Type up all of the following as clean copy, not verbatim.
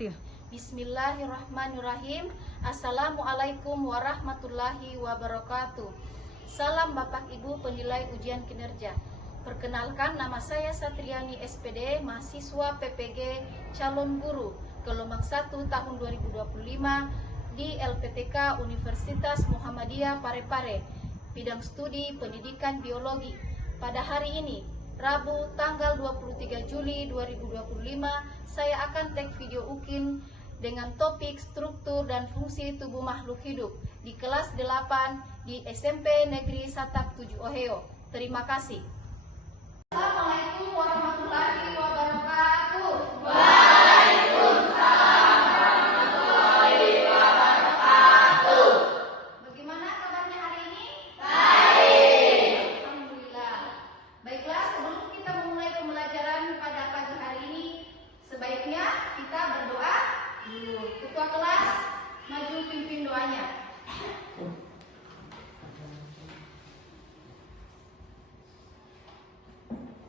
Tia. Bismillahirrahmanirrahim. Assalamualaikum warahmatullahi wabarakatuh. Salam Bapak Ibu penilai ujian kinerja. Perkenalkan, nama saya Satriani SPD, mahasiswa PPG calon guru gelombang 1 tahun 2025 di LPTK Universitas Muhammadiyah Parepare, bidang studi pendidikan biologi. Pada hari ini, Rabu tanggal 23 Juli 2025, saya akan take video UKIN dengan topik struktur dan fungsi tubuh makhluk hidup di kelas 8 di SMP Negeri Satap 7 Oheo. Terima kasih. Assalamualaikum warahmatullahi wabarakatuh. Waalaikumsalam warahmatullahi wabarakatuh. Bagaimana kabarnya hari ini? Baik. Alhamdulillah. Baiklah, sebelum kita memulai pembelajaran pada pagi hari ini, sebaiknya kita berdoa dulu. Ketua kelas, maju pimpin doanya.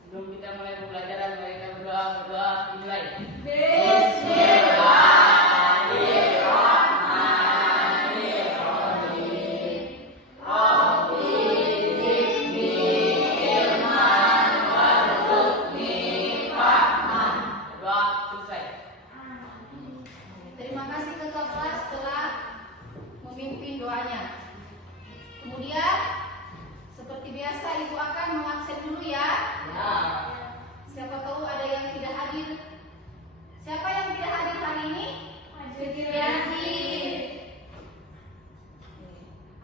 Sebelum kita mulai pembelajaran, mari kita berdoa dimulai. Bismillahirrahmanirrahim. Rabbi zidni ilman warzuqni fahman. Doa selesai. Terima kasih ketua kelas telah memimpin doanya. Kemudian, seperti biasa ibu akan mengabsen dulu ya. Siapa tahu ada yang tidak hadir. Siapa yang tidak hadir hari ini? Hadir.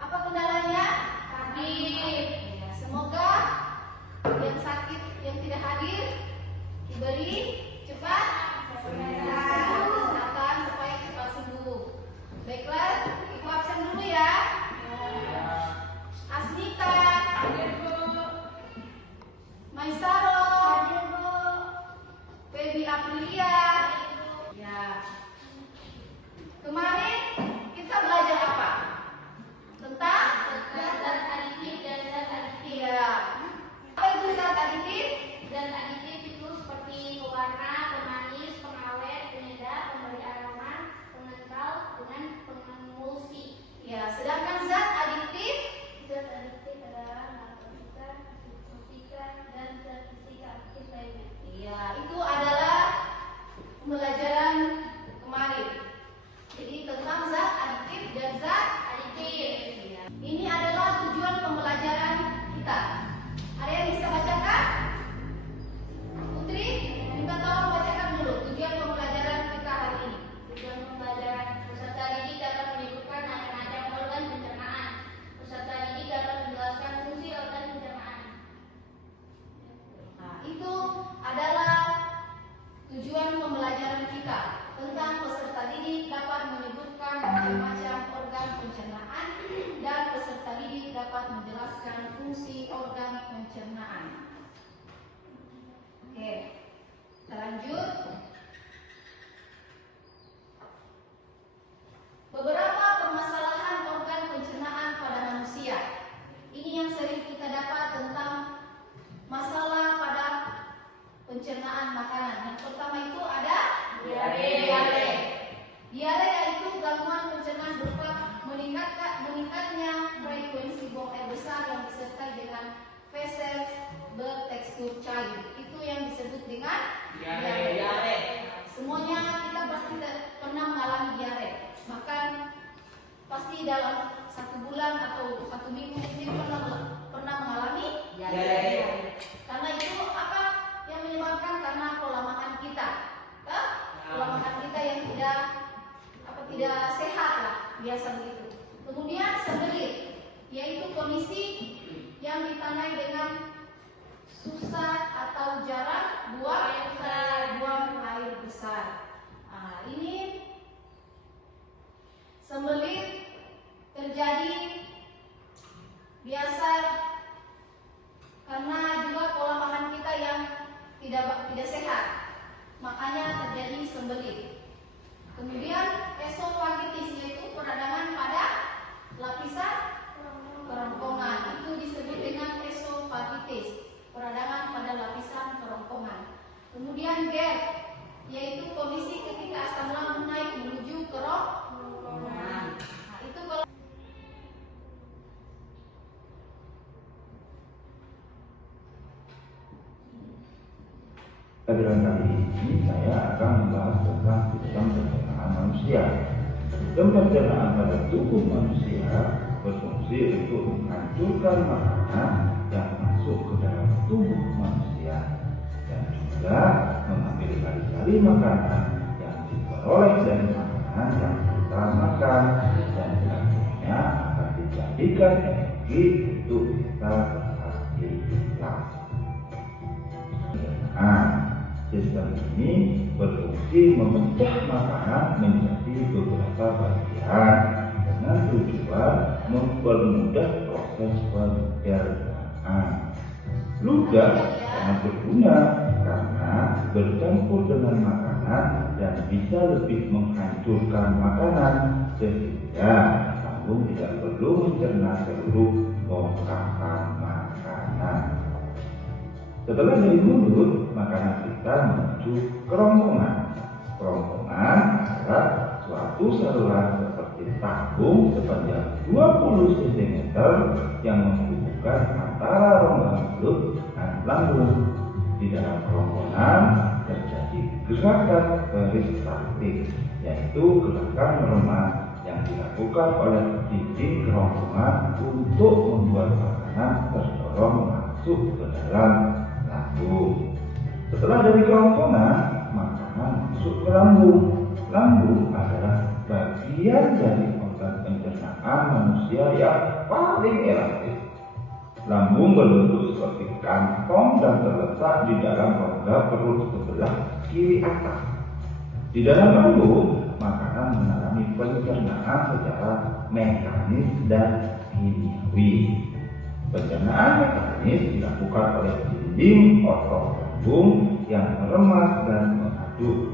Apa kendalanya? Sakit. Semoga yang sakit, yang tidak hadir diberi cepat kesehatan supaya cepat sembuh. Baiklah, ibu absen dulu ya. Asmita, Maisaro, Feby Aprilia. Ya. Kemarin kita belajar apa? Tentang zat aditif dan zat aditif. Ya. Apa itu zat aditif? Zat aditif itu seperti pewarna, pemanis, pengawet, penyedap, pemberi aroma, pengental, dengan pengemulsi. Ya, sedangkan zat aditif adalah narkotika, dan zat fisika aktif lainnya. Iya, itu adalah pembelajaran kemarin. Jadi tentang zat aditif dan zat aditif. Ya. Ini adalah tujuan pembelajaran kita. Ada yang bisa bacakan? Putri, minta tolong bacakan dulu tujuan pembelajaran kita hari ini. Tujuan pembelajaran peserta didik dapat menyebutkan macam-macam organ pencernaan. Peserta didik dapat menjelaskan fungsi organ pencernaan. Nah, itu adalah tujuan pembelajaran kita. Tentang peserta didik dapat menyebutkan macam-macam organ pencernaan dan peserta didik dapat menjelaskan fungsi organ pencernaan. Oke, kita lanjut. Beberapa permasalahan organ pencernaan pada manusia. Ini yang sering kita dapat tentang masalah pada pencernaan makanan. Yang pertama itu ada diare. Diare yaitu gangguan pencernaan berupa meningkatnya frekuensi buang air besar yang disertai dengan feses bertekstur cair. Itu yang disebut dengan diare. Semuanya kita pasti pernah mengalami diare. Bahkan pasti dalam 1 bulan atau 1 minggu ini pernah mengalami diare. Karena itu apa yang menyebabkan? Karena pola makan kita. Pola makan kita yang tidak sehat lah, biasa begitu. Kemudian sembelit, yaitu kondisi yang ditandai dengan susah atau jarang buang air besar. Nah, ini sembelit terjadi biasa karena juga pola makan kita yang tidak sehat, makanya terjadi sembelit. Kemudian esofagitis, yaitu peradangan pada lapisan kerongkongan, itu disebut dengan esofagitis, peradangan pada lapisan kerongkongan. Kemudian GERD, yaitu kondisi Pelajaran kali ini saya akan membahas tentang sistem pencernaan manusia. Sistem pencernaan pada tubuh manusia berfungsi untuk menghancurkan makanan yang masuk ke dalam tubuh manusia dan juga mengambil alih-alih makanan yang diperoleh dari makanan yang kita makan dan selanjutnya akan dijadikan energi untuk kita beraktivitas. Sistem ini berfungsi memecah makanan menjadi beberapa bagian dengan tujuan mempermudah proses pencernaan. Ludah sangat berguna karena bercampur dengan makanan dan bisa lebih menghancurkan makanan sehingga lambung tidak perlu mencerna seluruh bongkahan makanan. Setelah dari mulut, makanan kita menuju kerongkongan. Kerongkongan adalah suatu saluran seperti tabung sepanjang 20 cm yang menghubungkan antara rongga mulut dan lambung. Di dalam kerongkongan terjadi gerakan peristaltik, yaitu gerakan meremah yang dilakukan oleh dinding kerongkongan untuk membuat makanan terdorong masuk ke dalam lambung. Setelah dari kerongkongan, makanan masuk ke lambung. Lambung adalah bagian dari organ pencernaan manusia yang paling elastis. Lambung berbentuk seperti kantong dan terletak di dalam rongga perut sebelah kiri atas. Di dalam lambung, makanan mengalami pencernaan secara mekanis dan kimiawi. Pencernaan mekanis dilakukan oleh dinding otot lambung yang meremas dan mengaduk.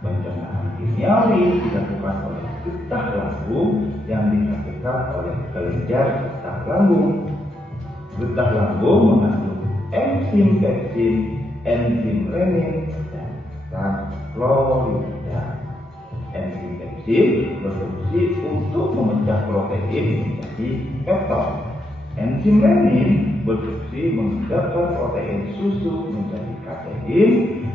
Pencernaan kimiawi dilakukan oleh getah lambung yang dihasilkan oleh kelenjar getah lambung. Getah lambung mengandung enzim pepsin, enzim renin, dan klorida. Enzim pepsin berfungsi untuk memecah protein menjadi peptid. Enzim renin berfungsi mengendapkan protein susu menjadi kasein.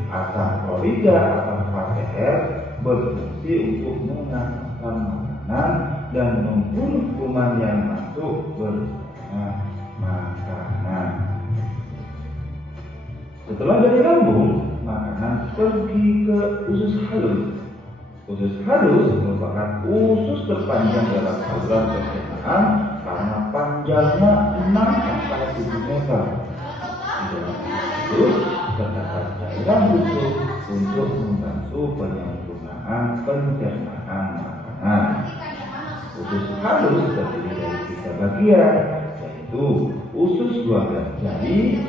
Asam klorida atau HCl berfungsi untuk mengasamkan makanan dan membunuh kuman yang masuk ke makanan. Setelah dari lambung, makanan pergi ke usus halus. Usus halus merupakan usus terpanjang dalam saluran pencernaan karena panjangnya 6-7 meter. Di dalam usus terdapat cairan khusus untuk membantu penyempurnaan pencernaan makanan. Usus halus terdiri dari 3 bagian, yaitu usus 12 jari,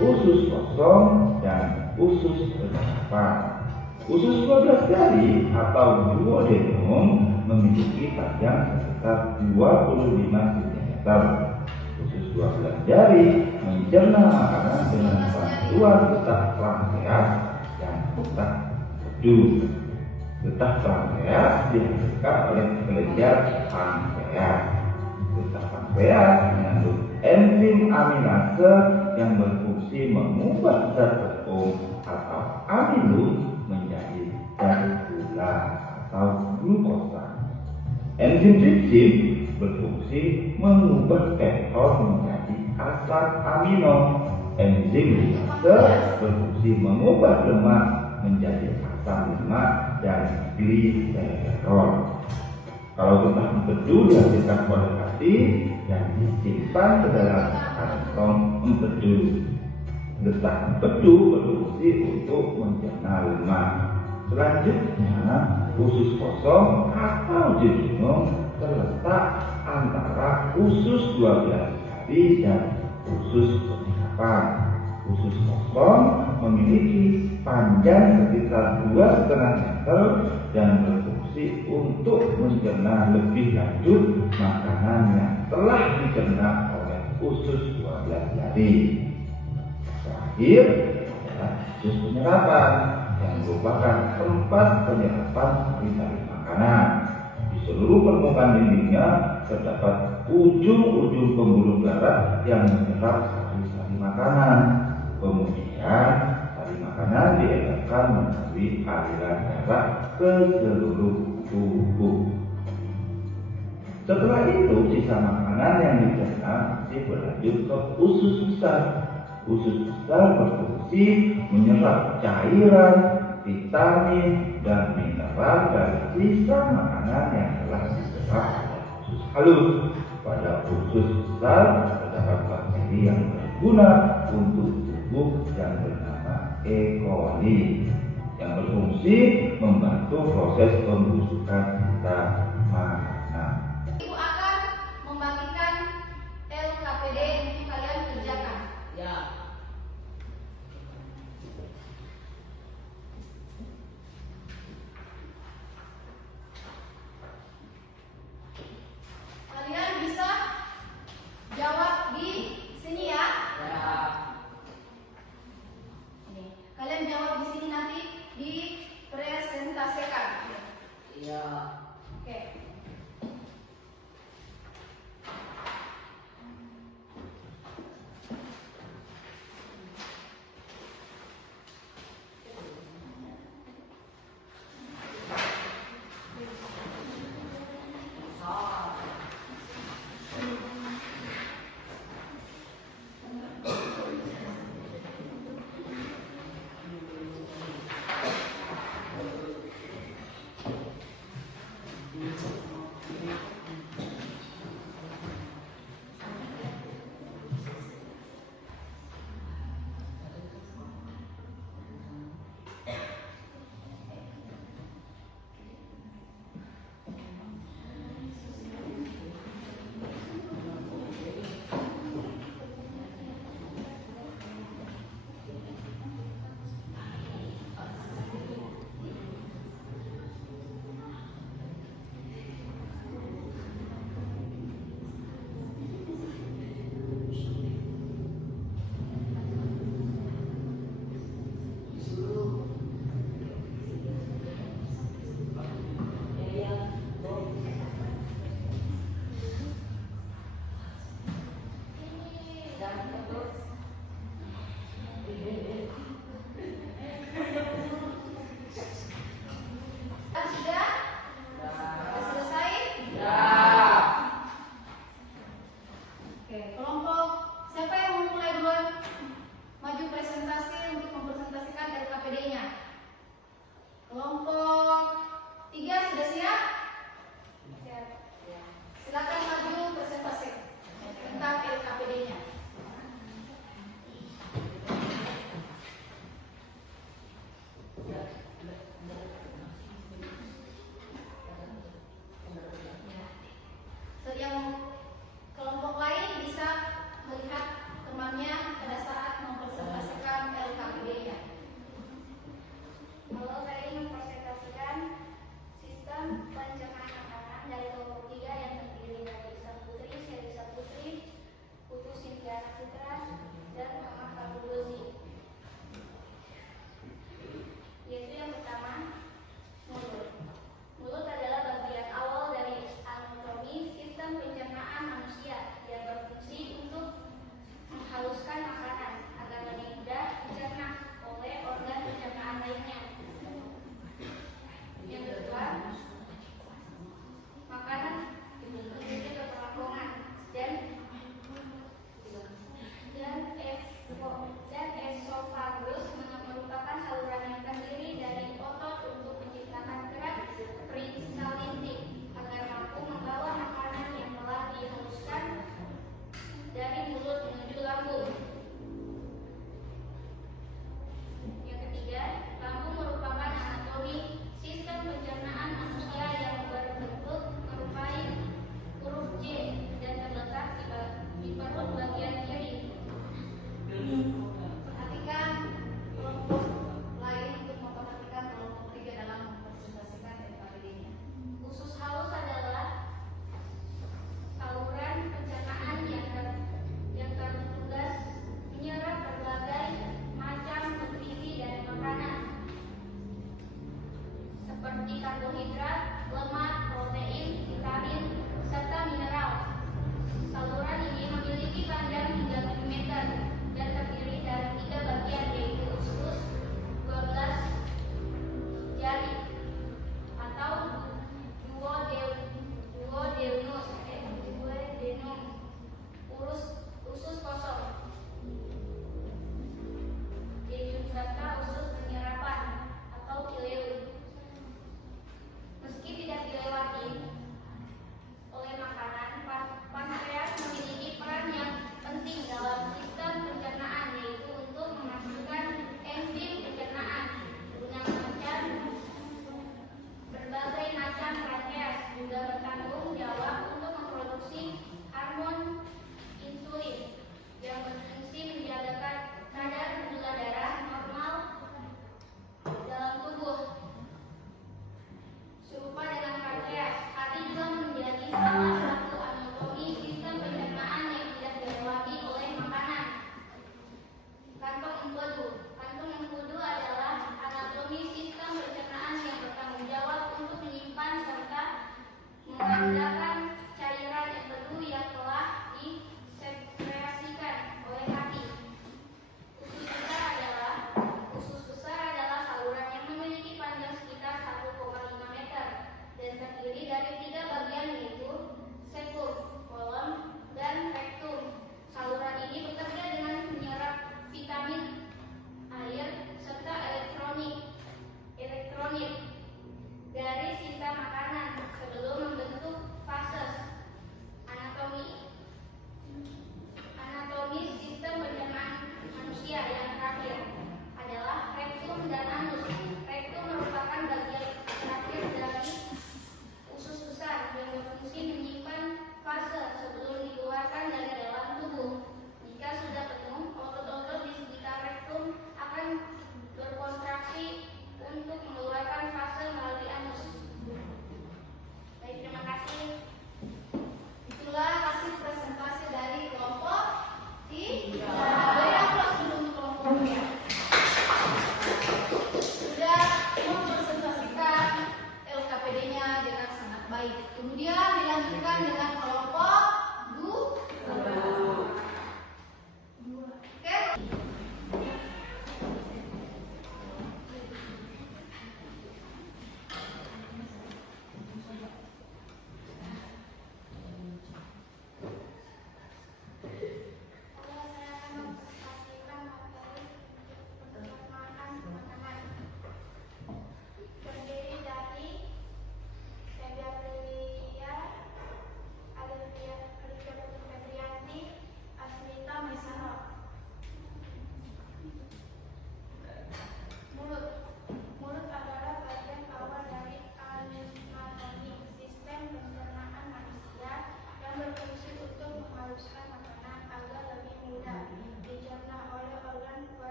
usus kosong, dan usus penyerapan. Usus 12 jari atau duodenum memiliki panjang sekitar 25 cm. Usus 12 jari mencerna makanan dengan bantuan getah pankreas dan getah empedu. Getah pankreas dihasilkan oleh kelenjar pankreas. Getah pankreas mengandung enzim aminase yang berfungsi mengubah zat tepung atau amilus menjadi zat gula atau glukosa. Enzim tripsin berfungsi mengubah keton menjadi asam amino. Enzim lipase berfungsi mengubah lemak menjadi asam lemak dan gliserol. Kalau getah empedu dihasilkan oleh hati dan disimpan ke dalam kantong empedu. Getah empedu berfungsi untuk mencerna lemak. Selanjutnya, usus kosong atau jejunum terletak antara usus 12 jari dan usus penyerapan. Usus kosong memiliki panjang sekitar 2,5 meter dan berfungsi untuk mencerna lebih lanjut makanan yang telah dicerna oleh usus 12 jari. Terakhir adalah usus penyerapan yang merupakan tempat penyerapan sari-sari makanan. Di seluruh permukaan dindingnya terdapat ujung-ujung pembuluh darah yang menyerap sari-sari makanan. Kemudian sari makanan makanan dielakkan melalui aliran darah ke seluruh tubuh. Setelah itu, sisa makanan yang dicerna masih berlanjut ke usus besar. Usus besar berfungsi menyerap cairan, vitamin, dan mineral dari sisa makanan yang telah diserap pada usus halus. Pada usus besar terdapat bakteri yang berguna untuk tubuh yang bernama E. coli yang berfungsi membantu proses pembusukan sisa makanan. Ibu akan membagikan LKPD untuk kalian kerjakan. Ya. Kalian bisa jawab di sini ya. Ya. Ini. Kalian jawab di sini nanti dipresentasikan. Iya. Oke.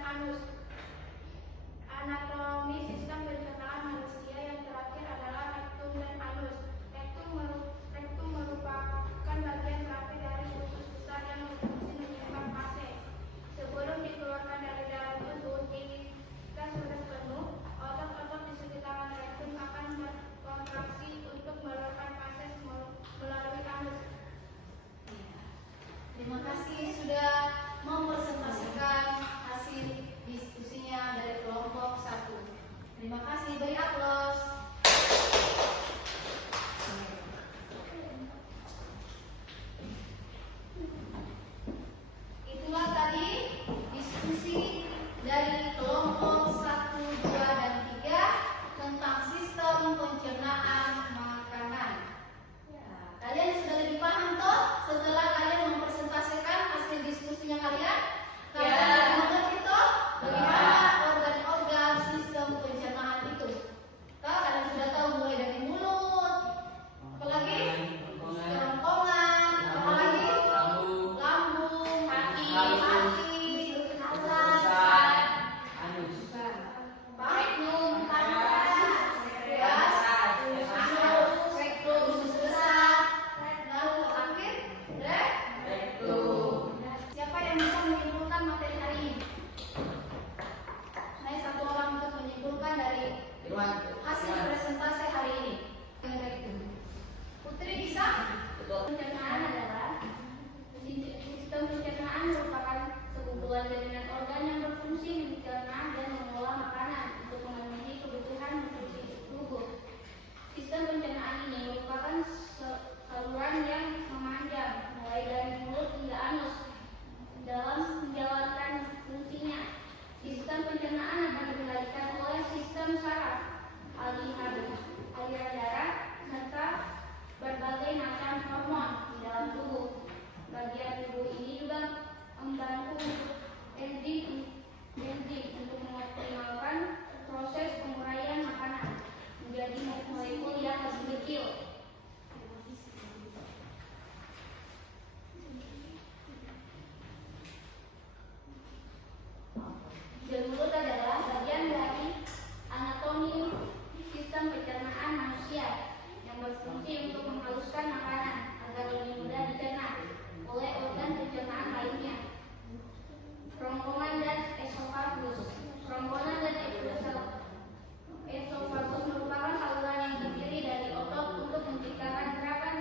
anus. Anatomi sistem pencernaan manusia yang terakhir adalah rektum dan anus. Rektum merupakan bagian terakhir dari usus besar yang berfungsi menyimpan fase. Sebelum dikeluarkan dari dalam tubuh, jika sudah penuh, otot-otot di sekitaran rektum akan berkontraksi untuk mengeluarkan fases melalui anus. Terima kasih sudah mempresentasikan hasil diskusinya dari kelompok 1. Terima kasih, beri aplaus. Itulah tadi diskusi dari kelompok 1, 2, dan 3 tentang sistem pencernaan makanan. Kalian sudah lebih paham toh setelah kalian mempresentasikan hasil diskusinya kalian? Kalian lebih mengerti toh bagaimana organ-organ sistem pencernaan itu? Toh kalian sudah tahu mulai dari mulut, apalagi kerongkongan, apalagi lambung, hati, urat, rektum, pankreas, anus, rektum, usus besar, lalu terakhir rektum. Siapa yang bisa menyimpulkan materi hari ini? Saya satu orang untuk menyimpulkan dari hasil presentasi hari ini. Putri bisa? Pencernaan adalah sistem pencernaan merupakan sekumpulan jaringan organ yang berfungsi mencerna dan mengolah makanan untuk memenuhi kebutuhan nutrisi tubuh. Sistem pencernaan ini merupakan saluran yang memanjang mulai dari mulut hingga anus dalam menjalankan fungsinya. Sistem pencernaan dapat dikendalikan oleh sistem saraf, aliran darah, serta berbagai macam hormon di dalam tubuh. Bagian tubuh ini juga membantu enzim untuk mengoptimalkan proses penguraian makanan menjadi molekul yang lebih kecil. Dan mulut adalah bagian dari anatomi sistem pencernaan manusia yang berfungsi untuk menghaluskan makanan agar lebih mudah dicerna oleh organ pencernaan lainnya. Kerongkongan dan esofagus. Kerongkongan dan esofagus merupakan saluran yang terdiri dari otot untuk menciptakan gerakan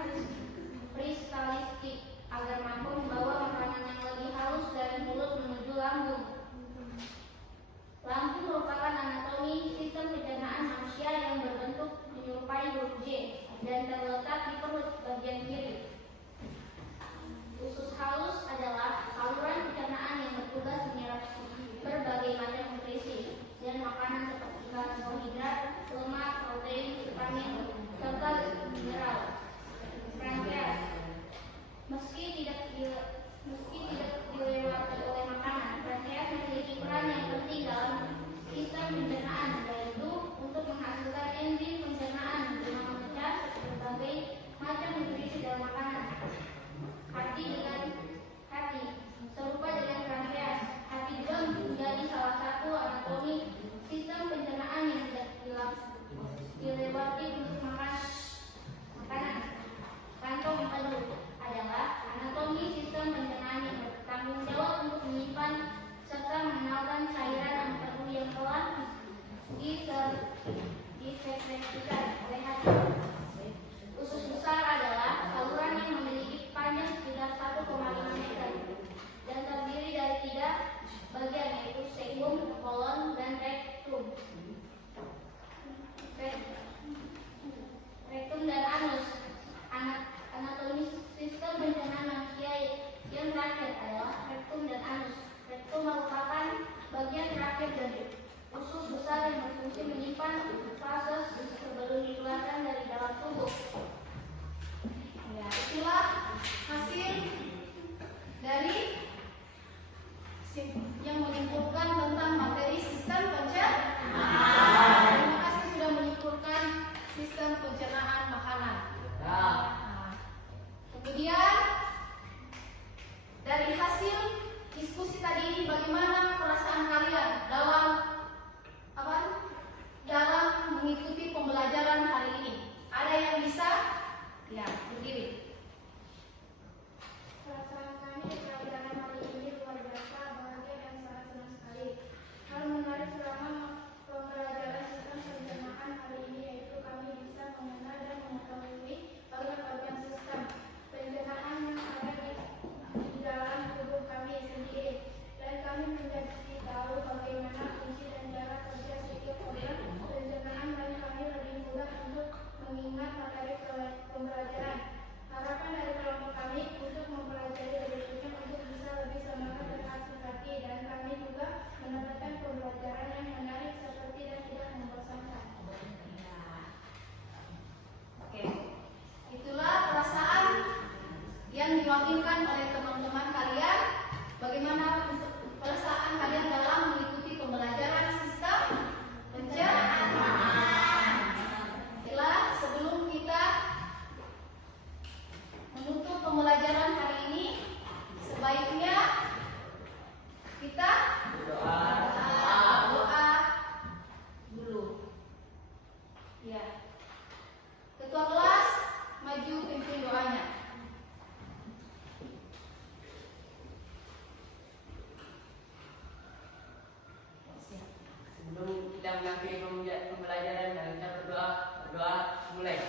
kristalistik agar mampu membawa makanan yang lebih halus dari mulut menuju lambung. Lambung merupakan anatomi sistem pencernaan manusia yang berbentuk menyerupai huruf J dan terletak di perut bagian kiri. Usus halus adalah saluran pencernaan yang bertugas menyerap berbagai macam nutrisi dan makanan seperti karbohidrat, lemak, protein, vitamin, serta mineral. Pankreas. Meski tidak dilewati oleh makanan, pankreas memiliki peran yang penting dalam sistem pencernaan, yaitu untuk menghasilkan enzim pencernaan dengan memecah berbagai macam nutrisi dalam makanan. Hati serupa dengan pankreas, hati juga menjadi salah satu anatomi sistem pencernaan yang tidak dilewati untuk makanan. Kantong empedu adalah anatomi sistem pencernaan yang bertanggung jawab untuk menyimpan serta mengenalkan cairan empedu yang telah disekresikan oleh hati. Usus besar adalah saluran yang memiliki panjang sekitar 1,5 meter dan terdiri dari 3 bagian, yaitu cecum, kolon, dan rektum. Rektum dan anus. Anatomi sistem pencernaan manusia yang terakhir adalah rektum dan anus. Rektum merupakan bagian terakhir dari usus besar yang berfungsi menyimpan fases sebelum dikeluarkan dari dalam tubuh. Ya, itulah hasil dari yang menyimpulkan tentang materi sistem pencernaan. Terima kasih sudah menyimpulkan sistem pencernaan makanan. Kemudian dari hasil diskusi tadi ini, bagaimana perasaan kalian? mengakhiri pembelajaran dan kita berdoa mulai.